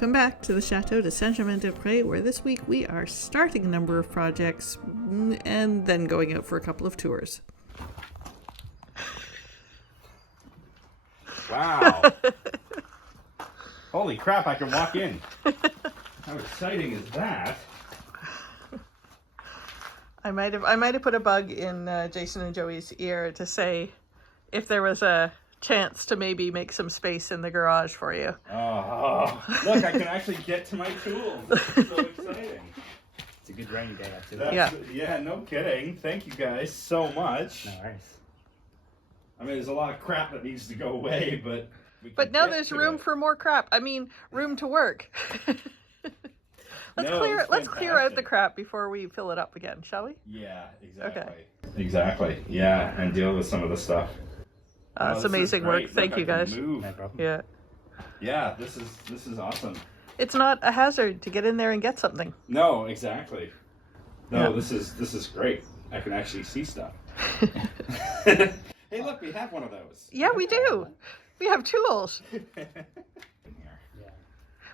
Welcome back to the Château de Saint-Germain-des-Prés, where this week we are starting a number of projects and then going out for a couple of tours. Wow. Holy crap, I can walk in. How exciting is that? I might have put a bug in Jason and Joey's ear to say if there was a chance to maybe make some space in the garage for you. Oh, look, I can actually get to my tools. This is so exciting. It's a good rainy day up too. Yeah, no kidding. Thank you guys so much. No worries. I mean, there's a lot of crap that needs to go away, but now there's room for more crap. I mean, room to work. Let's clear out the crap before we fill it up again, shall we? Yeah, exactly. Okay. Exactly. Yeah, and deal with some of the stuff. It's amazing work. Thank you, guys. No problem. Yeah. Yeah, this is awesome. It's not a hazard to get in there and get something. No, exactly. No, Yeah. this is great. I can actually see stuff. Hey, look, we have one of those. Yeah, we do. We have tools.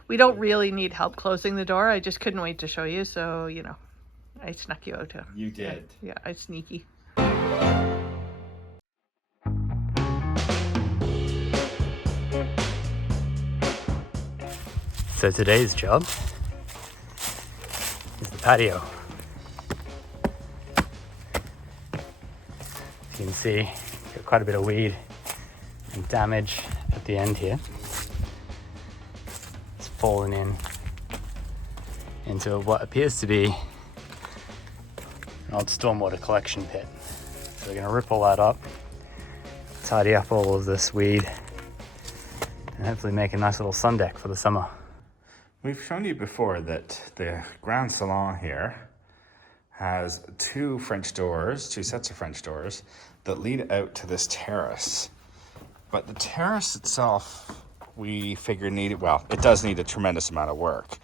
We don't really need help closing the door. I just couldn't wait to show you, so, I snuck you out. You did. Yeah, I sneaky. So today's job is the patio. As you can see, got quite a bit of weed and damage at the end here. It's fallen into what appears to be an old stormwater collection pit. So we're going to rip all that up, tidy up all of this weed, and hopefully make a nice little sun deck for the summer. We've shown you before that the Grand Salon here has two sets of French doors that lead out to this terrace. But the terrace itself, we figured it does need a tremendous amount of work.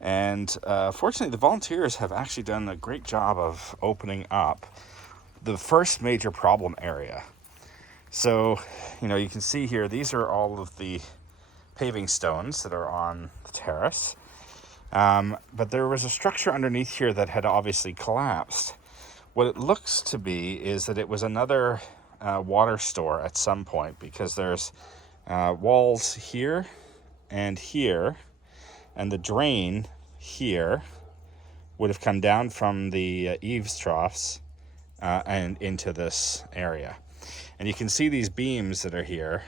And fortunately, the volunteers have actually done a great job of opening up the first major problem area. So, you can see here, these are all of the paving stones that are on the terrace. But there was a structure underneath here that had obviously collapsed. What it looks to be is that it was another water store at some point, because there's walls here, and the drain here would have come down from the eaves troughs and into this area. And you can see these beams that are here.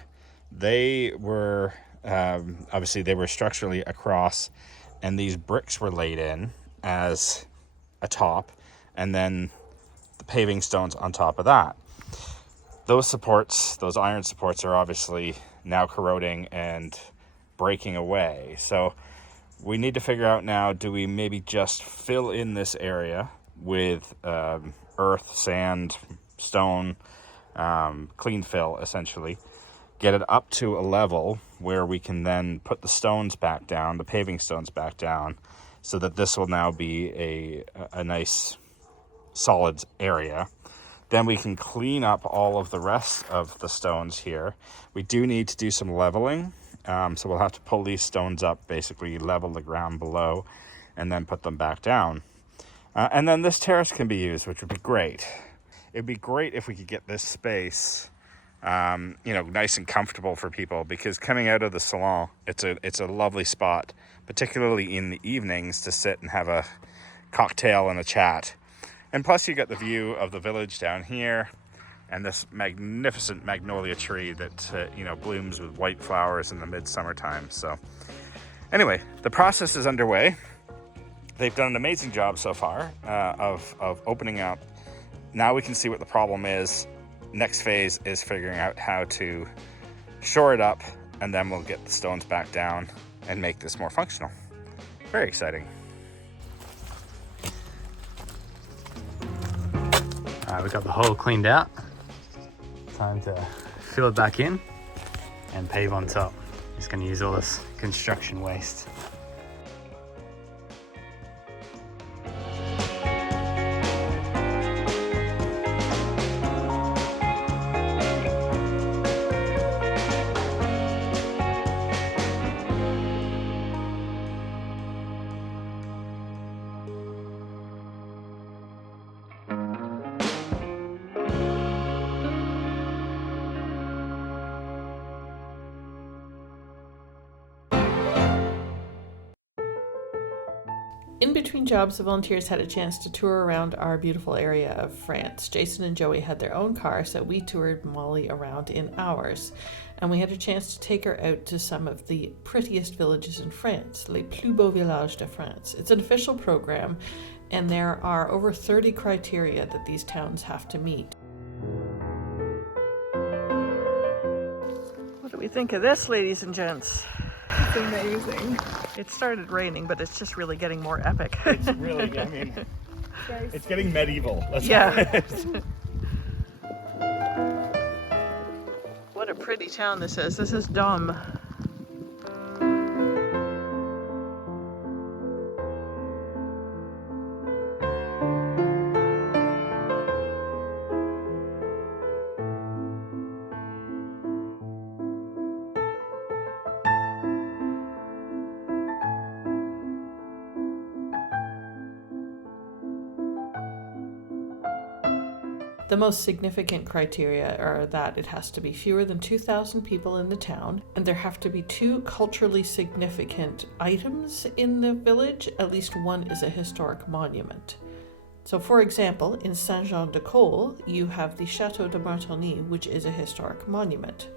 They were obviously they were structurally across, and these bricks were laid in as a top, and then the paving stones on top of that. Those iron supports are obviously now corroding and breaking away. So we need to figure out now, do we maybe just fill in this area with earth, sand, stone, clean fill essentially, get it up to a level where we can then put the stones back down, the paving stones back down, so that this will now be a nice solid area. Then we can clean up all of the rest of the stones here. We do need to do some leveling, so we'll have to pull these stones up, basically level the ground below, and then put them back down. And then this terrace can be used, which would be great. It'd be great if we could get this space nice and comfortable for people, because coming out of the salon, it's a lovely spot, particularly in the evenings, to sit and have a cocktail and a chat. And plus you got the view of the village down here, and this magnificent magnolia tree that blooms with white flowers in the midsummer time. So anyway, the process is underway. They've done an amazing job so far of opening up. Now we can see what the problem is. Next phase is figuring out how to shore it up, and then we'll get the stones back down and make this more functional. Very exciting. All right, we got the hole cleaned out. Time to fill it back in and pave on top. Just going to use all this construction waste. In between jobs, the volunteers had a chance to tour around our beautiful area of France. Jason and Joey had their own car, so we toured Molly around in ours. And we had a chance to take her out to some of the prettiest villages in France, les plus beaux villages de France. It's an official program, and there are over 30 criteria that these towns have to meet. What do we think of this, ladies and gents? It's amazing. It started raining, but it's just really getting more epic. It's really, I mean, it's getting medieval. Let's Yeah. What a pretty town this is. This is Dom. The most significant criteria are that it has to be fewer than 2,000 people in the town, and there have to be 2 culturally significant items in the village. At least one is a historic monument. So, for example, in Saint-Jean-de-Caux, you have the Château de Martigny, which is a historic monument.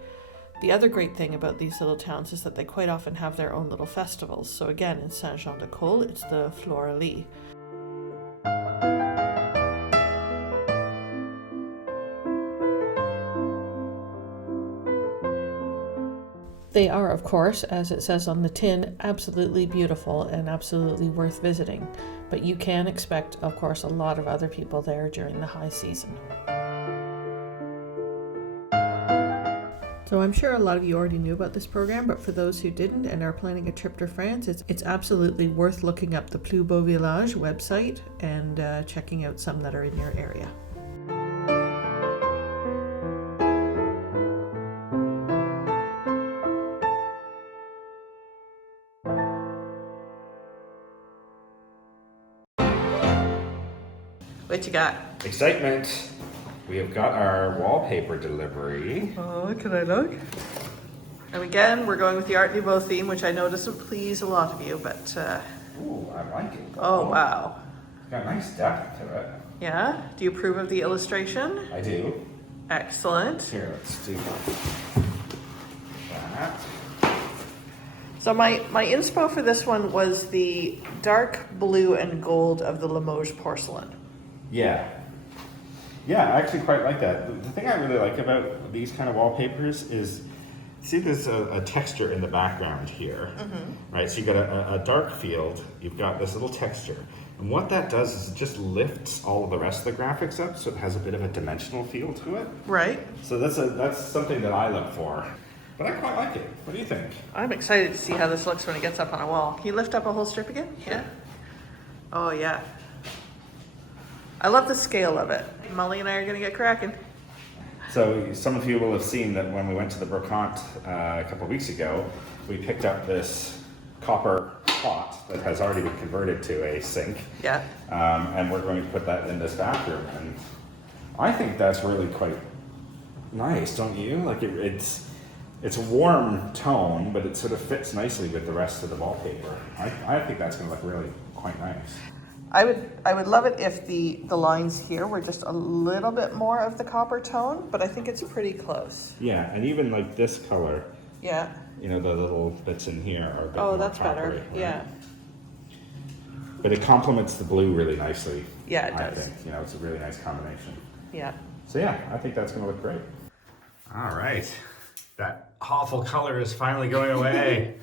The other great thing about these little towns is that they quite often have their own little festivals. So again, in Saint-Jean-de-Caux, it's the Floralie. They are, of course, as it says on the tin, absolutely beautiful and absolutely worth visiting. But you can expect, of course, a lot of other people there during the high season. So I'm sure a lot of you already knew about this program, but for those who didn't and are planning a trip to France, it's absolutely worth looking up the Plus Beau Village website and checking out some that are in your area. What you got? Excitement. We have got our wallpaper delivery. Oh, can I look? And again, we're going with the Art Nouveau theme, which I know doesn't please a lot of you, but... Ooh, I like it. Oh, wow. It's got nice depth to it. Yeah? Do you approve of the illustration? I do. Excellent. Here, let's do that. So my inspo for this one was the dark blue and gold of the Limoges porcelain. Yeah. Yeah, I actually quite like that. The thing I really like about these kind of wallpapers is, see there's a texture in the background here, right? So you've got a dark field, you've got this little texture. And what that does is it just lifts all of the rest of the graphics up so it has a bit of a dimensional feel to it. Right. So that's something that I look for. But I quite like it. What do you think? I'm excited to see how this looks when it gets up on a wall. Can you lift up a whole strip again? Yeah. Oh, yeah. I love the scale of it. Molly and I are going to get cracking. So some of you will have seen that when we went to the Brocante a couple of weeks ago, we picked up this copper pot that has already been converted to a sink. Yeah. And we're going to put that in this bathroom. And I think that's really quite nice, don't you? Like it's a warm tone, but it sort of fits nicely with the rest of the wallpaper. I think that's going to look really quite nice. I would love it if the lines here were just a little bit more of the copper tone, but I think it's pretty close. Yeah, and even like this color, Yeah. you know, the little bits in here are a bit Oh, more that's better. coppery, right? Yeah. But it complements the blue really nicely. Yeah, it I does. think, you know, it's a really nice combination. Yeah. So yeah, I think that's going to look great. All right, that awful color is finally going away.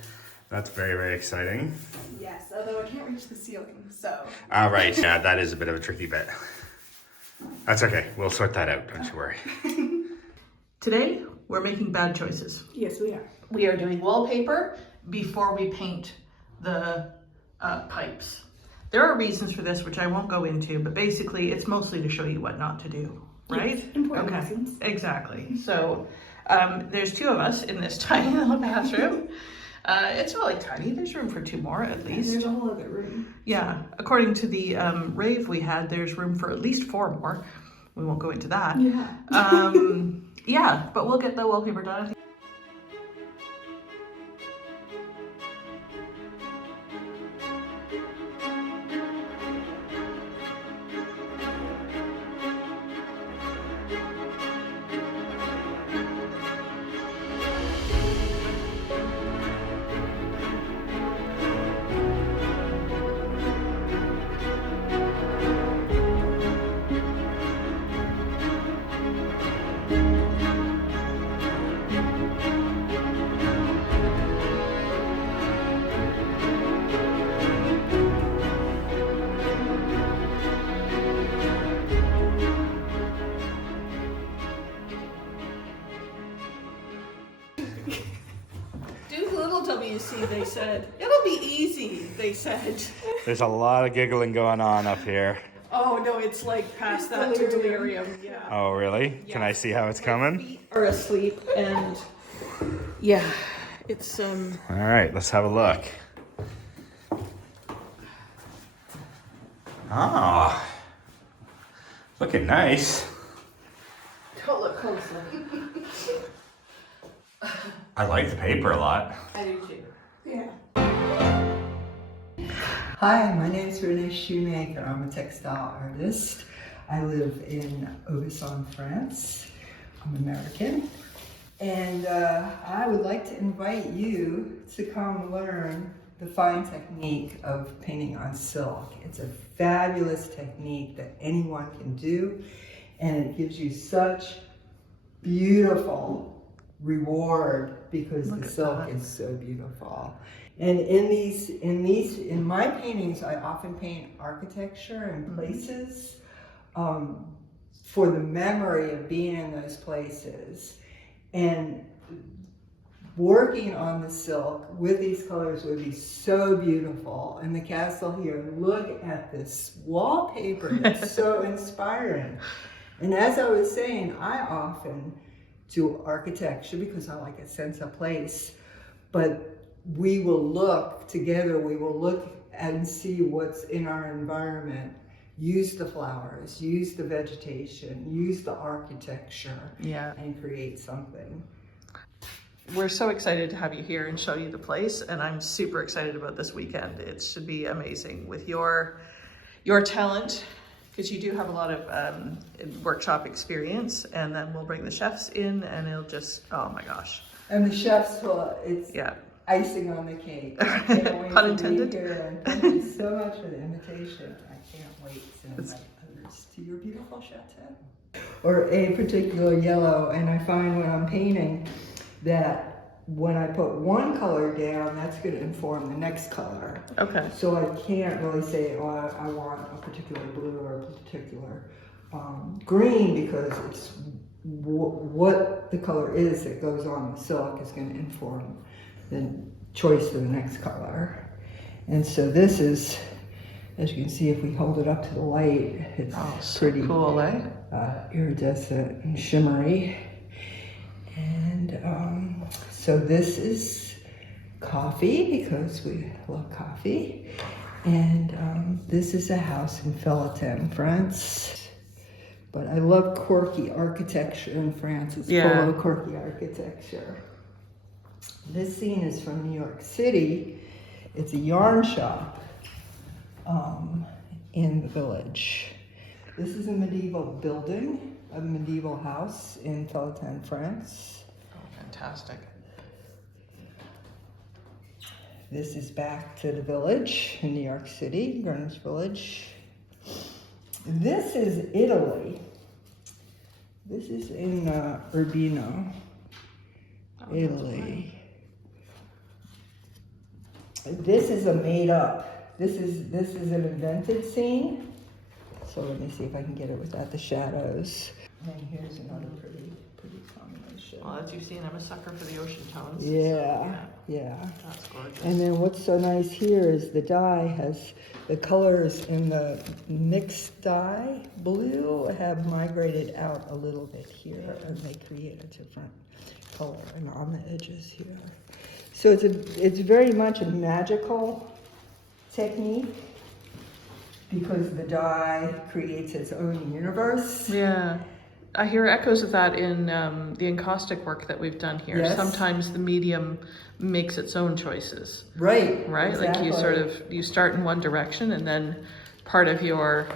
That's very, very exciting. Yes, although I can't reach the ceiling, so. All right, yeah, that is a bit of a tricky bit. That's okay, we'll sort that out, don't you worry. Today, we're making bad choices. Yes, we are. We are doing wallpaper before we paint the pipes. There are reasons for this, which I won't go into, but basically it's mostly to show you what not to do, right? Yes, important reasons. Exactly. So there's 2 of us in this tiny little bathroom. It's really tiny. There's room for 2 more at least. There's a whole other room. Yeah. According to the rave we had, there's room for at least 4 more. We won't go into that. Yeah. Yeah, but we'll get the wallpaper done. Do little WC, they said. It'll be easy, they said. There's a lot of giggling going on up here. Oh no, it's like past that to delirium. Yeah. Oh, really? Can I see how it's coming? Feet are asleep, and yeah, it's All right, let's have a look. Ah, looking nice. Don't look closely. I like the paper a lot. I do too. Yeah. Hi, my name is Renee Shoemaker. I'm a textile artist. I live in Aubusson, France. I'm American. And I would like to invite you to come learn the fine technique of painting on silk. It's a fabulous technique that anyone can do, and it gives you such beautiful reward because the silk is so beautiful. And in my paintings, I often paint architecture and places for the memory of being in those places. And working on the silk with these colors would be so beautiful. And the castle here, look at this wallpaper, it's so inspiring. And as I was saying, I often do architecture because I like a sense of place, but we will look together, we will look and see what's in our environment, use the flowers, use the vegetation, use the architecture, and create something. We're so excited to have you here and show you the place, and I'm super excited about this weekend. It should be amazing with your talent, because you do have a lot of workshop experience, and then we'll bring the chefs in and it'll just, oh my gosh. And the chefs will, it's icing on the cake. I can't wait Pun to intended. be here, and thank you so much for the invitation. I can't wait to invite others to your beautiful chateau. Or a particular yellow, and I find when I'm painting that when I put one color down, that's going to inform the next color. Okay. So I can't really say, oh, I want a particular blue or a particular green, because it's what the color is that goes on the silk is going to inform the choice of the next color. And so this is, as you can see, if we hold it up to the light, it's pretty cool, eh? Iridescent and shimmery. And so this is coffee, because we love coffee. And this is a house in Felletin, France. But I love quirky architecture in France. It's full of quirky architecture. This scene is from New York City. It's a yarn shop in the village. This is a medieval building, a medieval house in Felletin, France. Oh, fantastic. This is back to the village in New York City, Greenwich Village. This is Italy. This is in Urbino, Italy. This is a made up. This is an invented scene. So let me see if I can get it without the shadows. And here's another pretty combination. Well, as you've seen, I'm a sucker for the ocean tones. Yeah. That's gorgeous. And then what's so nice here is the dye has the colors in the mixed dye blue have migrated out a little bit here, and they create a different color and on the edges here. So it's very much a magical technique, because the dye creates its own universe. Yeah. I hear echoes of that in the encaustic work that we've done here. Yes. Sometimes the medium makes its own choices. Right. Exactly. Like you start in one direction, and then part of your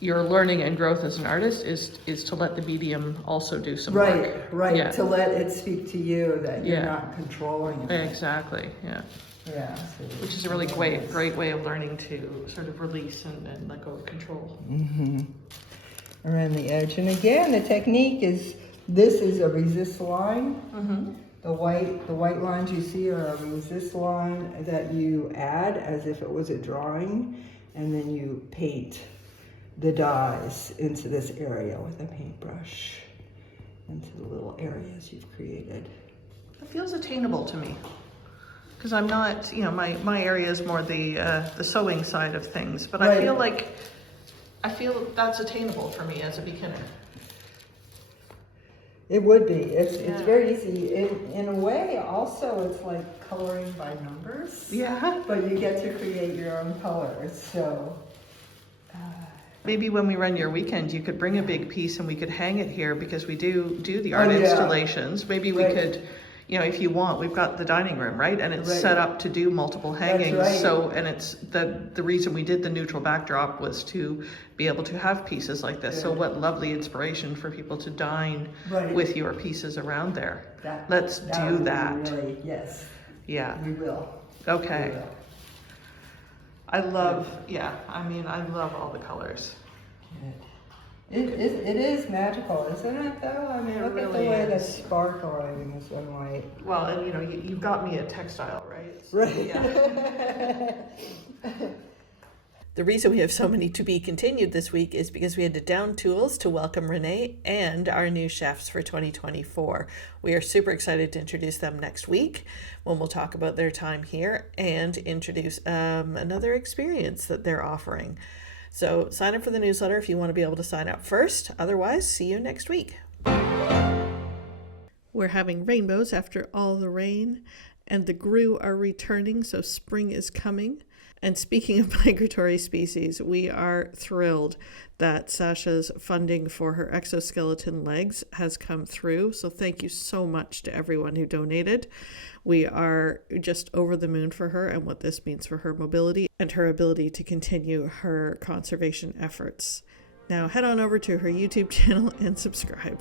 learning and growth as an artist is to let the medium also do some work. Right. Yeah. To let it speak to you, that you're not controlling it. Exactly. Yeah. Yeah. Which is a really great way of learning to sort of release and let go of control. Around the edge. And again, the technique is, this is a resist line. The white lines you see are a resist line that you add as if it was a drawing, and then you paint the dyes into this area with a paintbrush, into the little areas you've created. It feels attainable to me. Because I'm not, you know, my area is more the sewing side of things, but Right. I feel that's attainable for me as a beginner. It would be. It's Yeah. very easy. In a way, also, it's like coloring by numbers. Yeah. But you get to create your own colors. So Maybe when we run your weekend, you could bring a big piece and we could hang it here because we do the art Oh, yeah. installations. Maybe we Right. could, you know, if you want, we've got the dining room, right? And it's Right. set up to do multiple hangings. right. So, and it's the reason we did the neutral backdrop was to be able to have pieces like this. So Good. what lovely inspiration for people to dine Right. with your pieces around there. that, Let's that do would be that. Really, yes, Yeah. we will. Okay. We will. I love all the colors. It is magical, isn't it, though? I mean, It look at really the way is. that's sparkling in the sunlight. Well, and you know, you've got me at textile, right? So, Right. Yeah. The reason we have so many to be continued this week is because we had to down tools to welcome Renee and our new chefs for 2024. We are super excited to introduce them next week when we'll talk about their time here and introduce another experience that they're offering. So sign up for the newsletter if you want to be able to sign up first. Otherwise, see you next week. We're having rainbows after all the rain, and the grue are returning, so spring is coming. And speaking of migratory species, we are thrilled that Sasha's funding for her exoskeleton legs has come through. So thank you so much to everyone who donated. We are just over the moon for her and what this means for her mobility and her ability to continue her conservation efforts. Now head on over to her YouTube channel and subscribe.